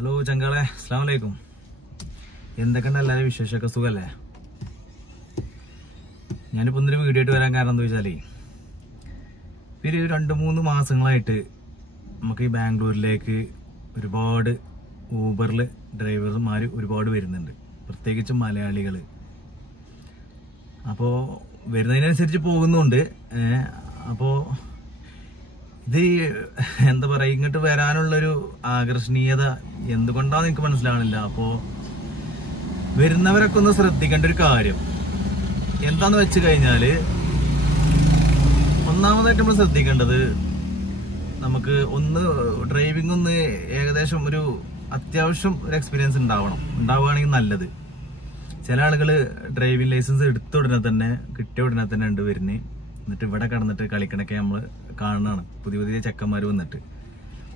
Hello ചങ്കളെ, അസ്സലാമു അലൈക്കും. എന്തൊക്കെയുണ്ട് എല്ലാവരും വിശേഷമൊക്കെ? സുഖമല്ലേ? ഞാനിപ്പോൾ ഇന്നൊരു വീഡിയോ ആയിട്ട് വരാൻ കാരണം എന്താ വെച്ചാൽ, ഒരു 2-3 മാസങ്ങളായിട്ട് നമുക്ക് ഈ ബാംഗ്ലൂരിലേക്ക് ഒരുപാട് ഊബറിൽ ഡ്രൈവർമാർ ഒരുപാട് വരുന്നുണ്ട്, പ്രത്യേകിച്ചും മലയാളികൾ. അപ്പോൾ വരുന്നതിനനുസരിച്ച് പോകുന്നുണ്ട്. അപ്പോൾ ഇത് എന്താ പറയുക, ഇങ്ങോട്ട് വരാനുള്ളൊരു ആകർഷണീയത എന്തുകൊണ്ടാണെന്ന് എനിക്ക് മനസ്സിലാവണില്ല. അപ്പോൾ വരുന്നവരൊക്കെ ഒന്ന് ശ്രദ്ധിക്കേണ്ട ഒരു കാര്യം എന്താന്ന് വെച്ച് കഴിഞ്ഞാൽ, ഒന്നാമതായിട്ട് നമ്മൾ ശ്രദ്ധിക്കേണ്ടത്, നമുക്ക് ഡ്രൈവിംഗ് ഒന്ന് ഏകദേശം ഒരു അത്യാവശ്യം ഒരു എക്സ്പീരിയൻസ് ഉണ്ടാവുകയാണെങ്കിൽ നല്ലത്. ചില ആളുകൾ ഡ്രൈവിംഗ് ലൈസൻസ് എടുത്ത ഉടനെ തന്നെ, കിട്ടിയ ഉടനെ തന്നെ ഉണ്ട് വരുന്നത്. എന്നിട്ട് ഇവിടെ കടന്നിട്ട് കളിക്കണൊക്കെ നമ്മൾ കാണുന്നതാണ്. പുതിയ ചെക്കന്മാർ വന്നിട്ട്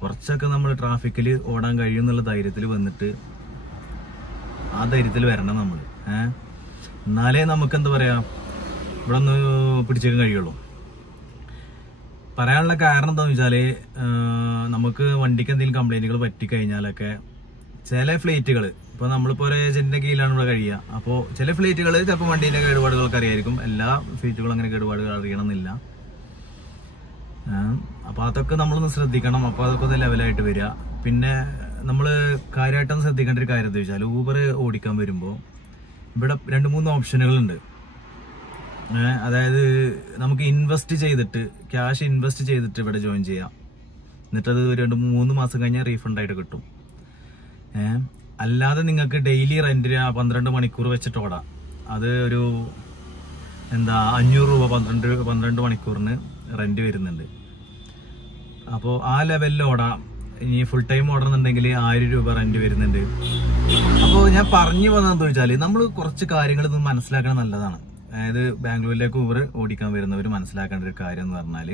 കുറച്ചൊക്കെ നമ്മൾ ട്രാഫിക്കിൽ ഓടാൻ കഴിയും എന്നുള്ള ധൈര്യത്തിൽ വന്നിട്ട് ആ ധൈര്യത്തിൽ വരണം നമ്മൾ. എന്നാലേ നമുക്ക് എന്താ പറയാ, ഇവിടെ ഒന്ന് പിടിച്ചേക്കാൻ കഴിയുള്ളൂ. പറയാനുള്ള കാരണം എന്താണെന്ന് വെച്ചാൽ, നമുക്ക് വണ്ടിക്ക് എന്തെങ്കിലും കംപ്ലൈന്റുകൾ പറ്റിക്കഴിഞ്ഞാലൊക്കെ ചില ഫ്ലൈറ്റുകൾ, ഇപ്പോൾ നമ്മളിപ്പോൾ ഒരു ഏജന്റിന്റെ കീഴിലാണ് ഇവിടെ കഴിയുക. അപ്പോൾ ചില ഫ്ലൈറ്റുകൾ ചിലപ്പോൾ വണ്ടീൻ്റെ കേടുപാടുകൾക്ക് അറിയായിരിക്കും. എല്ലാ ഫ്ലൈറ്റുകളും അങ്ങനെ കേടുപാടുകൾ അറിയണമെന്നില്ല. അപ്പോൾ അതൊക്കെ നമ്മളൊന്ന് ശ്രദ്ധിക്കണം. അപ്പോൾ അതൊക്കെ ഒന്ന് ലെവലായിട്ട് വരിക. പിന്നെ നമ്മൾ കാര്യമായിട്ടൊന്ന് ശ്രദ്ധിക്കേണ്ട ഒരു കാര്യം എന്താ വെച്ചാൽ, ഊബർ ഓടിക്കാൻ വരുമ്പോൾ ഇവിടെ 2-3 ഓപ്ഷനുകളുണ്ട്. അതായത് നമുക്ക് ക്യാഷ് ഇൻവെസ്റ്റ് ചെയ്തിട്ട് ഇവിടെ ജോയിൻ ചെയ്യാം. എന്നിട്ടത് 2-3 മാസം കഴിഞ്ഞാൽ റീഫണ്ട് ആയിട്ട് കിട്ടും. അല്ലാതെ നിങ്ങൾക്ക് ഡെയിലി റെന്റിന് 12 മണിക്കൂർ വെച്ചിട്ട് ഓടാം. അത് ഒരു 500 രൂപ 12 മണിക്കൂറിന് റെന്റ് വരുന്നുണ്ട്. അപ്പോൾ ആ ലെവലിൽ ഓടാം. ഇനി ഫുൾ ടൈം ഓടണമെന്നുണ്ടെങ്കിൽ 1000 രൂപ റെന്റ് വരുന്നുണ്ട്. അപ്പോൾ ഞാൻ പറഞ്ഞു വന്നതെന്ന് വെച്ചാൽ, നമ്മൾ കുറച്ച് കാര്യങ്ങൾ മനസ്സിലാക്കണം നല്ലതാണ്. അതായത് ബാംഗ്ലൂരിലേക്ക് ഊബർ ഓടിക്കാൻ വരുന്നവർ മനസ്സിലാക്കേണ്ട ഒരു കാര്യം എന്ന് പറഞ്ഞാൽ,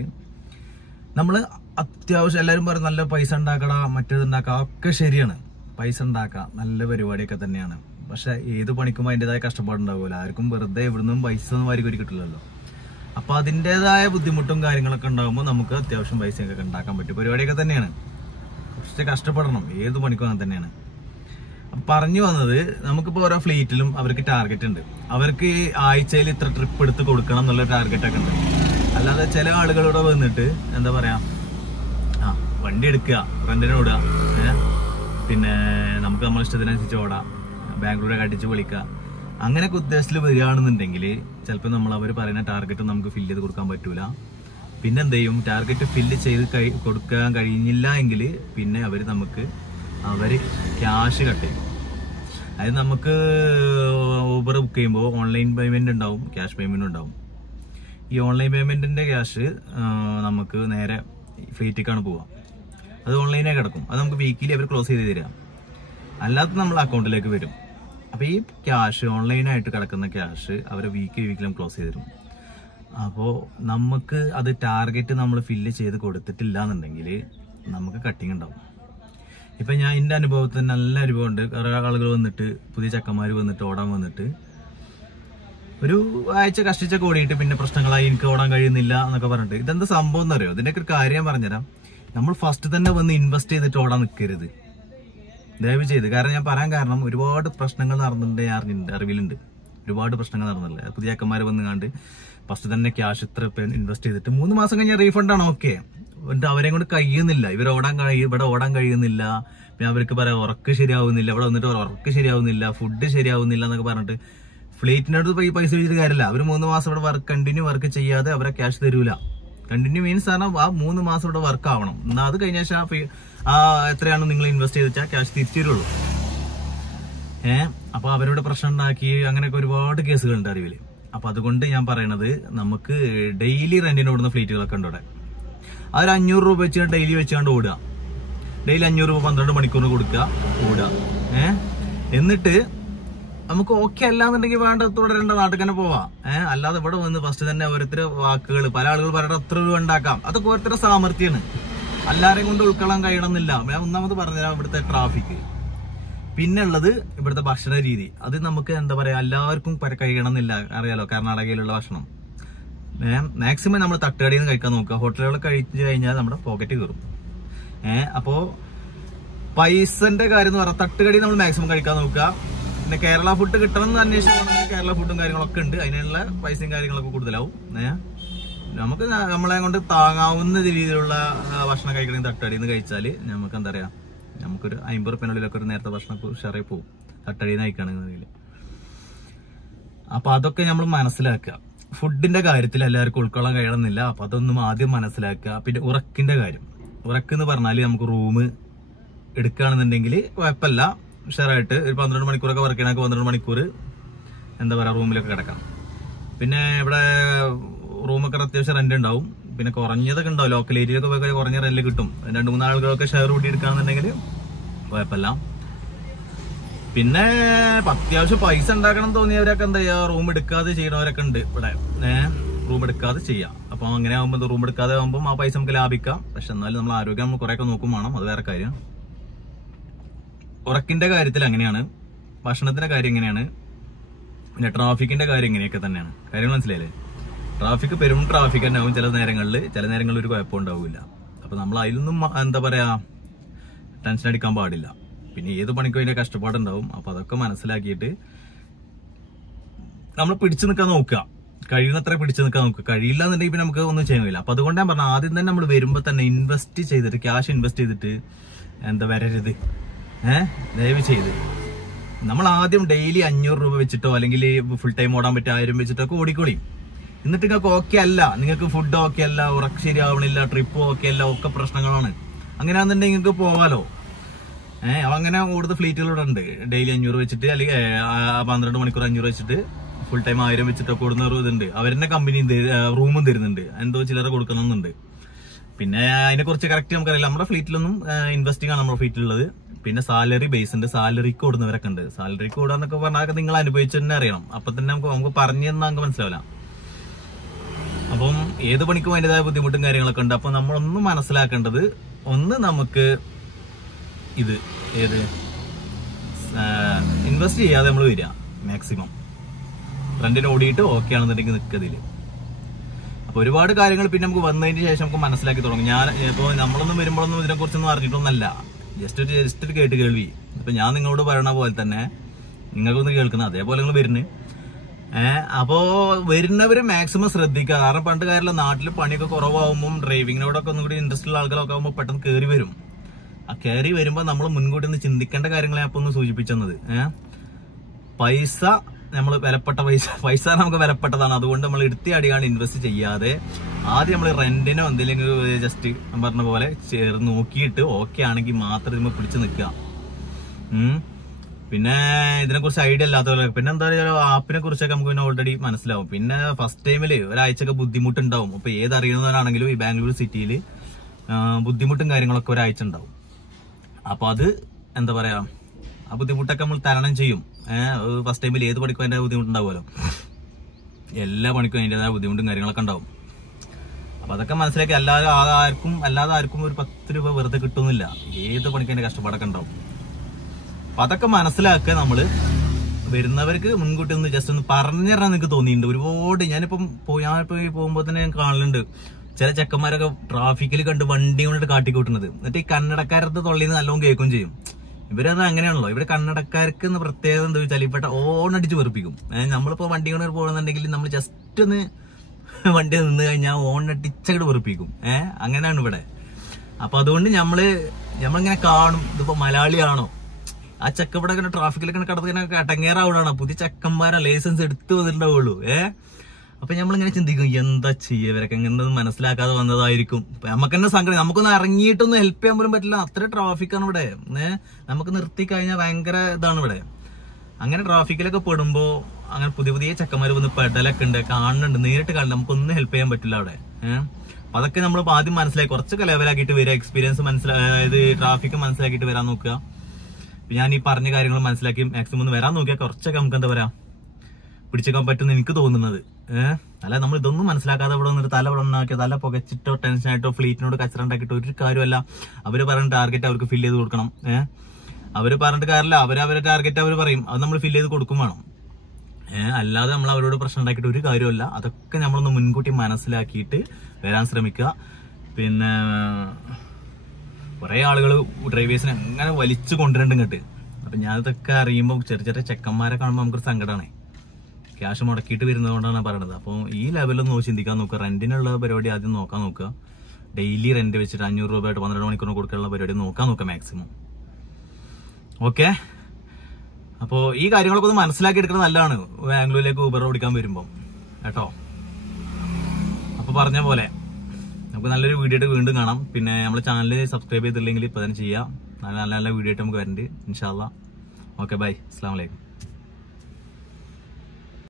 നമ്മൾ അത്യാവശ്യം എല്ലാവരും പറയും നല്ല പൈസ ഉണ്ടാക്കടാ, മറ്റേത് ഉണ്ടാക്കാം, ഒക്കെ ശരിയാണ്. പൈസ ഉണ്ടാക്കാം, നല്ല പരിപാടിയൊക്കെ തന്നെയാണ്. പക്ഷെ ഏത് പണിക്കും അതിൻ്റെതായ കഷ്ടപ്പാടുണ്ടാവില്ല. ആർക്കും വെറുതെ എവിടുന്നും പൈസ ഒന്നും വാരി കിട്ടില്ലല്ലോ. അപ്പൊ അതിൻ്റെതായ ബുദ്ധിമുട്ടും കാര്യങ്ങളൊക്കെ ഉണ്ടാകുമ്പോൾ നമുക്ക് അത്യാവശ്യം പൈസയൊക്കെ ഉണ്ടാക്കാൻ പറ്റും പരിപാടിയൊക്കെ തന്നെയാണ്. കുറച്ച് കഷ്ടപ്പെടണം, ഏത് പണിക്കും അങ്ങനെ തന്നെയാണ്. പറഞ്ഞു വന്നത്, നമുക്കിപ്പോൾ ഓരോ ഫ്ലീറ്റിലും അവർക്ക് ടാർഗറ്റ് ഉണ്ട്. അവർക്ക് ആഴ്ചയിൽ ഇത്ര ട്രിപ്പ് എടുത്ത് കൊടുക്കണം എന്നുള്ള ടാർഗറ്റൊക്കെ ഉണ്ട്. അല്ലാതെ ചില ആളുകളോട് വന്നിട്ട് എന്താ പറയാ, വണ്ടി എടുക്കുക, റെന്റിന് ഓടുക, പിന്നെ നമുക്ക് നമ്മുടെ ഇഷ്ടത്തിനനുസരിച്ച് ഓടാം, ബാംഗ്ലൂരൊക്കെ അടിച്ച് വിളിക്കുക, അങ്ങനെയൊക്കെ ഉദ്ദേശത്തിൽ വരികയാണെന്നുണ്ടെങ്കിൽ ചിലപ്പോൾ നമ്മൾ അവർ പറയുന്ന ടാർഗറ്റ് നമുക്ക് ഫില്ല് ചെയ്ത് കൊടുക്കാൻ പറ്റൂല. പിന്നെ എന്ത് ചെയ്യും, ടാർഗറ്റ് ഫില്ല് ചെയ്ത് കൊടുക്കാൻ കഴിഞ്ഞില്ല എങ്കിൽ പിന്നെ അവർ ക്യാഷ് കട്ട് ചെയ്യും. അതായത് നമുക്ക് ഊബർ ബുക്ക് ചെയ്യുമ്പോൾ ഓൺലൈൻ പേയ്മെന്റ് ഉണ്ടാവും, ക്യാഷ് പേയ്മെന്റ് ഉണ്ടാവും. ഈ ഓൺലൈൻ പേയ്മെന്റിന്റെ ക്യാഷ് നമുക്ക് നേരെ ഫ്ലൈറ്റിലേക്കാണ് പോവുക. അത് ഓൺലൈനായി കിടക്കും. അത് നമുക്ക് വീക്കിലി അവർ ക്ലോസ് ചെയ്ത് തരാം. അല്ലാത്ത നമ്മളെ അക്കൗണ്ടിലേക്ക് വരും. അപ്പോൾ ഈ ക്യാഷ്, ഓൺലൈനായിട്ട് കിടക്കുന്ന ക്യാഷ് അവർ വീക്കിലും ക്ലോസ് ചെയ്ത് തരും. അപ്പോൾ നമുക്ക് അത് ടാർഗറ്റ് നമ്മൾ ഫില്ല് ചെയ്ത് കൊടുത്തിട്ടില്ല എന്നുണ്ടെങ്കിൽ നമുക്ക് കട്ടിങ് ഉണ്ടാവും. ഇപ്പം ഞാൻ എൻ്റെ അനുഭവത്തിൽ നല്ല അനുഭവമുണ്ട്. കുറേ ആളുകൾ വന്നിട്ട്, പുതിയ ചെക്കന്മാർ വന്നിട്ട് ഓടാൻ വന്നിട്ട് ഒരു ആഴ്ച കഷ്ടിച്ചൊക്കെ ഓടിയിട്ട് പിന്നെ പ്രശ്നങ്ങളായി, എനിക്ക് ഓടാൻ കഴിയുന്നില്ല എന്നൊക്കെ പറഞ്ഞിട്ട്. ഇതെന്താ സംഭവം എന്ന് അറിയോ? ഇതിൻ്റെയൊക്കെ ഒരു കാര്യം പറഞ്ഞുതരാം. നമ്മൾ ഫസ്റ്റ് തന്നെ വന്ന് ഇൻവെസ്റ്റ് ചെയ്തിട്ട് ഓടാൻ നിൽക്കരുത്, ദയവ് ചെയ്ത്. കാരണം ഞാൻ പറയാൻ കാരണം, ഒരുപാട് പ്രശ്നങ്ങൾ നടന്നിട്ടുണ്ട്, അറിവിലുണ്ട്. ഒരുപാട് പ്രശ്നങ്ങൾ നടന്നില്ല. പുതിയ ചെക്കന്മാർ വന്ന് കണ്ട് ഫസ്റ്റ് തന്നെ ക്യാഷ് ഇത്ര ഇൻവെസ്റ്റ് ചെയ്തിട്ട് 3 മാസം കഴിഞ്ഞാൽ റീഫണ്ടാണ്. ഓക്കെ, എന്നിട്ട് അവരെ കൊണ്ട് കഴിയുന്നില്ല, ഇവിടെ ഓടാൻ കഴിയുന്നില്ല. പിന്നെ അവർക്ക് പറയാം ഉറക്ക് ശരിയാവുന്നില്ല, ഇവിടെ വന്നിട്ട് ഉറക്ക് ശരിയാവുന്നില്ല, ഫുഡ് ശരിയാവുന്നില്ല എന്നൊക്കെ പറഞ്ഞിട്ട് ഫ്ലൈറ്റിനടുത്ത് പൈസ വെച്ചിട്ട് കാര്യമില്ല. അവർ 3 മാസം ഇവിടെ കണ്ടിന്യൂ വർക്ക് ചെയ്യാതെ അവരെ ക്യാഷ് തരൂല. കണ്ടിന്യൂ മീൻസ് കാരണം ആ 3 മാസം ഇവിടെ വർക്ക് ആവണം. എന്നാൽ അത് കഴിഞ്ഞ ശേഷം എത്രയാണ് നിങ്ങൾ ഇൻവെസ്റ്റ് ചെയ്തിട്ടാൽ ക്യാഷ് തിരിച്ചു തരുള്ളൂ. അപ്പൊ അവരോട് പ്രശ്നം ഉണ്ടാക്കി അങ്ങനെയൊക്കെ ഒരുപാട് കേസുകളുണ്ട് അറിവില്. അപ്പൊ അതുകൊണ്ട് ഞാൻ പറയണത്, നമുക്ക് ഡെയിലി റെന്റിന് ഓടുന്ന ഫ്ലൈറ്റുകളൊക്കെ ഉണ്ട് ഇവിടെ. അതൊരു 500 രൂപ വെച്ച് ഡെയിലി വെച്ചുകൊണ്ട് ഓടുക. ഡെയിലി 500 രൂപ 12 മണിക്കൂറിന് കൊടുക്കുക, ഓടുക. എന്നിട്ട് നമുക്ക് ഓക്കെ അല്ലാന്നുണ്ടെങ്കിൽ വേണ്ട, തുടരേണ്ട, നാട്ടിൽ തന്നെ പോവാം. അല്ലാതെ ഇവിടെ വന്ന് ഫസ്റ്റ് തന്നെ ഓരോരുത്തർ വാക്കുകൾ, പല ആളുകൾ പറയണ എത്ര രൂപ ഉണ്ടാക്കാം, അതൊക്കെ ഓരോരുത്തരുടെ സാമർത്ഥ്യമാണ്. എല്ലാവരെയും കൊണ്ട് ഉൾക്കൊള്ളാൻ കഴിയണമെന്നില്ല. ഞാൻ ഒന്നാമത് പറഞ്ഞുതരാം, ഇവിടുത്തെ ട്രാഫിക്. പിന്നെ ഉള്ളത് ഇവിടുത്തെ ഭക്ഷണ രീതി. അത് നമുക്ക് എന്താ പറയാ, എല്ലാവർക്കും കഴിയണമെന്നില്ല. അറിയാലോ, കർണാടകയിലുള്ള ഭക്ഷണം മാക്സിമം നമ്മൾ തട്ടുകടയിൽ നിന്ന് കഴിക്കാൻ നോക്കുക. ഹോട്ടലുകൾ കഴിച്ചു കഴിഞ്ഞാൽ നമ്മുടെ പോക്കറ്റ് കയറും. അപ്പോ പൈസന്റെ കാര്യം എന്ന് പറഞ്ഞാൽ തട്ടുകടി നമ്മൾ മാക്സിമം കഴിക്കാൻ നോക്കുക. പിന്നെ കേരള ഫുഡ് കിട്ടണം എന്ന് അന്വേഷിക്കുകയാണെങ്കിൽ കേരള ഫുഡും കാര്യങ്ങളൊക്കെ ഉണ്ട്. അതിനുള്ള പൈസയും കാര്യങ്ങളൊക്കെ കൂടുതലാവും. നമുക്ക് നമ്മളെ കൊണ്ട് താങ്ങാവുന്ന രീതിയിലുള്ള ഭക്ഷണം കഴിക്കണമെങ്കിൽ തട്ടടിയിൽ നിന്ന് കഴിച്ചാൽ നമുക്ക് എന്താ പറയാ, നമുക്കൊരു 50 റുപ്യനുള്ളിലൊക്കെ ഒരു നേരത്തെ ഭക്ഷണം ഉഷാറായി പോകും തട്ടടിയിൽ നിന്ന് കഴിക്കുകയാണെങ്കിൽ. അപ്പൊ അതൊക്കെ നമ്മൾ മനസ്സിലാക്കുക. ഫുഡിന്റെ കാര്യത്തിൽ എല്ലാവർക്കും ഉൾക്കൊള്ളാൻ കഴിയണമെന്നില്ല. അപ്പൊ അതൊന്നും ആദ്യം മനസ്സിലാക്കുക. പിന്നെ ഉറക്കിന്റെ കാര്യം, ഉറക്കെന്ന് പറഞ്ഞാല് നമുക്ക് റൂം എടുക്കുകയാണെന്നുണ്ടെങ്കിൽ കുഴപ്പമില്ല, ഉഷാറായിട്ട് ഒരു 12 മണിക്കൂറൊക്കെ വർക്ക് ചെയ്യണമെങ്കിൽ 12 മണിക്കൂർ എന്താ പറയാ റൂമിലൊക്കെ കിടക്കാം. പിന്നെ ഇവിടെ റൂമൊക്കെ അത്യാവശ്യം റെന്റ് ഉണ്ടാവും. പിന്നെ കുറഞ്ഞതൊക്കെ ഉണ്ടാവും, ലോക്കൽ ഏരിയയിലൊക്കെ പോയി കുറഞ്ഞ റെന്റ് കിട്ടും. 2-3 ആളുകളൊക്കെ ഷെയർ കൂട്ടി എടുക്കുകയാണെന്നുണ്ടെങ്കിൽ കുഴപ്പമില്ല. പിന്നെ അത്യാവശ്യം പൈസ ഉണ്ടാക്കണം തോന്നിയവരൊക്കെ എന്താ ചെയ്യുക, റൂം എടുക്കാതെ ചെയ്യണവരൊക്കെ ഉണ്ട് ഇവിടെ. റൂം എടുക്കാതെ ചെയ്യാം. അപ്പൊ അങ്ങനെ ആകുമ്പോൾ റൂം എടുക്കാതെ ആകുമ്പോൾ ആ പൈസ നമുക്ക് ലാഭിക്കാം. പക്ഷെ എന്നാലും നമ്മൾ ആരോഗ്യം നമ്മൾ കുറെയൊക്കെ നോക്കും വേണം, അത് വേറെ കാര്യം. ഉറക്കിന്റെ കാര്യത്തിൽ അങ്ങനെയാണ്, ഭക്ഷണത്തിന്റെ കാര്യം എങ്ങനെയാണ്, പിന്നെ ട്രാഫിക്കിന്റെ കാര്യം ഇങ്ങനെയൊക്കെ തന്നെയാണ്. കാര്യങ്ങൾ മനസ്സിലായില്ലേ? ട്രാഫിക് പെരും ട്രാഫിക് തന്നെ ആവും ചില നേരങ്ങളിൽ ഒരു കുഴപ്പം ഉണ്ടാവില്ല. അപ്പൊ നമ്മൾ അതിലൊന്നും എന്താ പറയാ ടെൻഷൻ അടിക്കാൻ പാടില്ല. പിന്നെ ഏത് പണിക്കും അതിന്റെ കഷ്ടപ്പാടുണ്ടാവും. അപ്പൊ അതൊക്കെ മനസ്സിലാക്കിയിട്ട് നമ്മൾ പിടിച്ചു നിൽക്കാൻ നോക്കുക, കഴിയുന്നത്ര പിടിച്ചു നിൽക്കാൻ നോക്കുക. കഴിയില്ല എന്നുണ്ടെങ്കിൽ പിന്നെ നമുക്ക് ഒന്നും ചെയ്യാൻ കഴിയില്ല. അപ്പൊ അതുകൊണ്ട് ഞാൻ പറഞ്ഞ ആദ്യം തന്നെ നമ്മൾ വരുമ്പോ തന്നെ ഇൻവെസ്റ്റ് ചെയ്തിട്ട്, ക്യാഷ് ഇൻവെസ്റ്റ് ചെയ്തിട്ട് എന്താ വരരുത്. ദയവ് ചെയ്ത് നമ്മൾ ആദ്യം ഡെയിലി 500 രൂപ വെച്ചിട്ടോ അല്ലെങ്കിൽ ഫുൾ ടൈം ഓടാൻ പറ്റും 1000 വെച്ചിട്ടോ ഒക്കെ ഓടിക്കോളി. എന്നിട്ട് നിങ്ങൾക്ക് ഓക്കെ അല്ല, നിങ്ങൾക്ക് ഫുഡ് ഓക്കെ അല്ല, ഉറക്കം ശരിയാവണില്ല, ട്രിപ്പ് ഓക്കെ അല്ല, ഒക്കെ പ്രശ്നങ്ങളാണ്. അങ്ങനെയാണെന്നുണ്ടെങ്കിൽ നിങ്ങൾക്ക് പോവാലോ. അങ്ങനെ കൂടുതൽ ഫ്ലീറ്റുകളിവിടെ ഉണ്ട്. ഡെയിലി 500 വെച്ചിട്ട് അല്ലെങ്കിൽ 12 മണിക്കൂർ 500 വെച്ചിട്ട് ഫുൾ ടൈം 1000 വെച്ചിട്ടൊക്കെ ഓടുന്ന ഇതുണ്ട്. അവരെന്നെ കമ്പനി റൂമും തരുന്നുണ്ട്, എന്തോ ചിലർ കൊടുക്കണമെന്നുണ്ട്. പിന്നെ അതിനെ കുറിച്ച് കറക്റ്റ് നമുക്കറിയില്ല. നമ്മുടെ ഫ്ലീറ്റിലൊന്നും ഇൻവെസ്റ്റിംഗ് ആണ് നമ്മുടെ ഫ്ലീറ്റിലുള്ളത്. പിന്നെ സാലറി ബേസ് ഉണ്ട്, സാലറിക്ക് ഓടുന്നവരൊക്കെ ഉണ്ട്. സാലറിക്ക് ഓടാന്നൊക്കെ പറഞ്ഞാൽ നിങ്ങൾ അനുഭവിച്ചു തന്നെ അറിയണം. അപ്പൊ തന്നെ നമുക്ക് പറഞ്ഞു തന്നാൽ നമുക്ക് മനസ്സിലാവില്ല. അപ്പം ഏത് പണിക്കും അതിൻ്റെതായ ബുദ്ധിമുട്ടും കാര്യങ്ങളൊക്കെ ഉണ്ട്. അപ്പൊ നമ്മളൊന്നും മനസ്സിലാക്കേണ്ടത്, ഒന്ന് നമുക്ക് ഇത് ഇൻവെസ്റ്റ് ചെയ്യാതെ നമ്മൾ വരിക മാക്സിമം. റെന്റിന് ഓടിയിട്ട് ഓക്കെ ആണെന്നുണ്ടെങ്കിൽ നിൽക്കതില്. അപ്പൊ ഒരുപാട് കാര്യങ്ങൾ പിന്നെ നമുക്ക് വന്നതിന് ശേഷം നമുക്ക് മനസ്സിലാക്കി തുടങ്ങും. ഞാൻ ഇപ്പൊ നമ്മളൊന്നും വരുമ്പോഴൊന്നും ഇതിനെ കുറിച്ചൊന്നും അറിഞ്ഞിട്ടൊന്നല്ല, ജസ്റ്റ് ഒരു കേട്ട് കേൾവി. ഇപ്പൊ ഞാൻ നിങ്ങളോട് പറയണ പോലെ തന്നെ നിങ്ങൾക്കൊന്ന് കേൾക്കുന്ന അതേപോലെ നിങ്ങൾ വരുന്നത്. അപ്പോ വരുന്നവര് മാക്സിമം ശ്രദ്ധിക്കുക. കാരണം പണ്ട് കാര്യമില്ല, നാട്ടിൽ പണിയൊക്കെ കുറവാകുമ്പോൾ ഡ്രൈവിങ്ങിനോടൊക്കെ ഒന്നും കൂടി ഇൻട്രസ്റ്റ് ഉള്ള ആളുകളൊക്കെ ആകുമ്പോൾ പെട്ടെന്ന് കയറി വരും. ആ കയറി വരുമ്പോ നമ്മൾ മുൻകൂട്ടി ഒന്ന് ചിന്തിക്കേണ്ട കാര്യങ്ങളെ അപ്പൊ ഒന്ന് സൂചിപ്പിച്ചത്. പൈസ നമ്മൾ വിലപ്പെട്ട പൈസ നമുക്ക് വിലപ്പെട്ടതാണ്. അതുകൊണ്ട് നമ്മൾ എടുത്തിയാടിയാണ് ഇൻവെസ്റ്റ് ചെയ്യാതെ ആദ്യം നമ്മൾ റെന്റിനോ എന്തെങ്കിലും ജസ്റ്റ് പറഞ്ഞ പോലെ ചേർന്ന് നോക്കിയിട്ട് ഓക്കെ ആണെങ്കിൽ മാത്രം നമ്മൾ പിടിച്ചു നിൽക്കുക. പിന്നെ ഇതിനെക്കുറിച്ച് ഐഡിയ ഇല്ലാത്തവരെ പിന്നെ എന്താ പറയുക, ആപ്പിനെ കുറിച്ചൊക്കെ നമുക്ക് പിന്നെ ഓൾറെഡി മനസ്സിലാവും. പിന്നെ ഫസ്റ്റ് ടൈമില് ഒരാഴ്ചയൊക്കെ ബുദ്ധിമുട്ടുണ്ടാവും. അപ്പൊ ഏതറിയുന്നവരാണെങ്കിലും ഈ ബാംഗ്ലൂർ സിറ്റിയിൽ ബുദ്ധിമുട്ടും കാര്യങ്ങളൊക്കെ ഒരാഴ്ച ഉണ്ടാവും. അപ്പൊ അത് എന്താ പറയാ, ആ ബുദ്ധിമുട്ടൊക്കെ നമ്മൾ തരണം ചെയ്യും. ഫസ്റ്റ് ടൈമിൽ ഏത് പണിക്കും അതിന്റെ ബുദ്ധിമുട്ടുണ്ടാവുമല്ലോ, എല്ലാ പണിക്കും അതിൻ്റെതായ ബുദ്ധിമുട്ടും കാര്യങ്ങളൊക്കെ ഉണ്ടാവും. അപ്പൊ അതൊക്കെ മനസ്സിലാക്കി അല്ലാതെ ആർക്കും ഒരു 10 രൂപ വെറുതെ കിട്ടുന്നില്ല. ഏത് പണിക്കും അതിന്റെ കഷ്ടപ്പാടൊക്കെ ഉണ്ടാവും. അപ്പൊ അതൊക്കെ മനസ്സിലാക്കുക. നമ്മള് വരുന്നവർക്ക് മുൻകൂട്ടി ഒന്ന് ജസ്റ്റ് ഒന്ന് പറഞ്ഞു തരാൻ നിങ്ങൾക്ക് തോന്നിയിട്ടുണ്ട് ഒരുപാട്. ഞാനിപ്പോ പോകുമ്പോ തന്നെ ഞാൻ കാണലുണ്ട് ചില ചെക്കന്മാരൊക്കെ ട്രാഫിക്കിൽ കണ്ട് വണ്ടി കൊണ്ടിട്ട് കാട്ടിക്കൂട്ടുന്നത്. എന്നിട്ട് ഈ കന്നടക്കാരത്തെ തൊള്ളിന്ന് നല്ലോണം കേൾക്കുകയും ചെയ്യും. ഇവരത് അങ്ങനെയാണല്ലോ. ഇവിടെ കന്നടക്കാർക്ക് പ്രത്യേകത എന്താ വെച്ചാൽ ഇവിടെ ഓണടിച്ച് വെറുപ്പിക്കും. നമ്മളിപ്പോ വണ്ടി കൊണ്ട് പോകുന്നുണ്ടെങ്കിൽ നമ്മൾ ജസ്റ്റ് ഒന്ന് വണ്ടി നിന്ന് കഴിഞ്ഞാൽ ഓണടിച്ചങ്ങോട്ട് വെറുപ്പിക്കും. അങ്ങനെയാണ് ഇവിടെ. അപ്പൊ അതുകൊണ്ട് നമ്മളിങ്ങനെ കാണും, ഇതിപ്പോ മലയാളിയാണോ, ആ ചെക്ക ഇവിടെ ഇങ്ങനെ ട്രാഫിക്കിലൊക്കെ കടത്തിങ്ങനെ അടങ്ങേറാവണാണ്. പുതിയ ചെക്കന്മാരാ, ലൈസൻസ് എടുത്തു വന്നിട്ടുണ്ടാവുള്ളൂ. അപ്പൊ നമ്മളിങ്ങനെ ചിന്തിക്കും, എന്താ ചെയ്യുക, ഇവരൊക്കെ ഇങ്ങനെ മനസ്സിലാക്കാതെ വന്നതായിരിക്കും. നമുക്ക് തന്നെ സങ്കടം, നമുക്കൊന്ന് ഇറങ്ങിയിട്ടൊന്നും ഹെൽപ്പ് ചെയ്യാൻ പോലും പറ്റില്ല. അത്ര ട്രാഫിക്കാണ് ഇവിടെ. നമുക്ക് നിർത്തി കഴിഞ്ഞാൽ ഭയങ്കര ഇതാണ് ഇവിടെ. അങ്ങനെ ട്രാഫിക്കിലൊക്കെ പെടുമ്പോ അങ്ങനെ പുതിയ ചെക്കന്മാർ വന്ന് പെടലൊക്കെ ഉണ്ട്, കാണുന്നുണ്ട്, നേരിട്ട് കാണുന്നുണ്ട്. നമുക്കൊന്നും ഹെൽപ്പ് ചെയ്യാൻ പറ്റില്ല അവിടെ. അപ്പൊ അതൊക്കെ നമ്മൾ ആദ്യം മനസ്സിലാക്കി കുറച്ചൊക്കെ ലെവലാക്കിയിട്ട് വരിക, എക്സ്പീരിയൻസ് മനസ്സിലായത് ട്രാഫിക്ക് മനസ്സിലാക്കിയിട്ട് വരാൻ നോക്കുക. ഞാൻ ഈ പറഞ്ഞ കാര്യങ്ങൾ മനസ്സിലാക്കി മാക്സിമം ഒന്ന് വരാൻ നോക്കിയാൽ കുറച്ചൊക്കെ നമുക്ക് എന്താ പറയാ പിടിച്ചേക്കാൻ പറ്റുമെന്ന് എനിക്ക് തോന്നുന്നത്. അല്ല നമ്മൾ ഇതൊന്നും മനസ്സിലാക്കാതെ ഇവിടെ വന്നിട്ട് തല ഉണ്ടാക്കിയോ, തല പുകച്ചിട്ടോ ടെൻഷനായിട്ടോ ഫ്ലീറ്റിനോട് കച്ചറ ഉണ്ടാക്കിയിട്ടോ ഒരു കാര്യമല്ല. അവര് പറയുന്ന ടാർഗറ്റ് അവർക്ക് ഫില്ല് ചെയ്ത് കൊടുക്കണം. അവര് പറഞ്ഞിട്ട് കാര്യമില്ല, അവരെ ടാർഗറ്റ് അവർ പറയും, അത് നമ്മൾ ഫില്ല് ചെയ്ത് കൊടുക്കും വേണം. അല്ലാതെ നമ്മൾ അവരോട് പ്രശ്നം ഉണ്ടാക്കിയിട്ട് ഒരു കാര്യമല്ല. അതൊക്കെ നമ്മളൊന്ന് മുൻകൂട്ടി മനസ്സിലാക്കിയിട്ട് വരാൻ ശ്രമിക്കുക. പിന്നെ കുറെ ആളുകൾ ഡ്രൈവേഴ്സിനെ അങ്ങനെ വലിച്ചു കൊണ്ടുവരണ്ട് ഇങ്ങോട്ട്. അപ്പൊ ഞാൻ ഇതൊക്കെ അറിയുമ്പോൾ ചെറിയ ചെറിയ ചെക്കന്മാരെ കാണുമ്പോൾ നമുക്കൊരു സങ്കടമാണ്. ക്യാഷ് മുടക്കിയിട്ട് വരുന്നതുകൊണ്ടാണ് പറയണത്. അപ്പോൾ ഈ ലെവലൊന്നും ചിന്തിക്കാൻ നോക്കുക. റെന്റിനുള്ള പരിപാടി ആദ്യം നോക്കാൻ നോക്കുക. ഡെയിലി റെന്റ് വെച്ചിട്ട് 500 രൂപ ആയിട്ട് 12 മണിക്കൂർ കൊടുക്കാനുള്ള പരിപാടി നോക്കാൻ നോക്കുക മാക്സിമം. ഓക്കെ, അപ്പോൾ ഈ കാര്യങ്ങളൊക്കെ ഒന്ന് മനസ്സിലാക്കി എടുക്കുന്നത് നല്ലതാണ് ബാംഗ്ലൂരിലേക്ക് ഊബർ ഓടിക്കാൻ വരുമ്പോൾ കേട്ടോ. അപ്പോൾ പറഞ്ഞ പോലെ നമുക്ക് നല്ലൊരു വീഡിയോ ആയിട്ട് വീണ്ടും കാണാം. പിന്നെ നമ്മുടെ ചാനൽ സബ്സ്ക്രൈബ് ചെയ്തില്ലെങ്കിൽ ഇപ്പൊ തന്നെ ചെയ്യാം. നല്ല നല്ല വീഡിയോ ആയിട്ട് നമുക്ക് വരുന്നുണ്ട് ഇൻഷാ അല്ലാ. ഓക്കെ, ബൈ, അസ്സലാമു അലൈക്കും.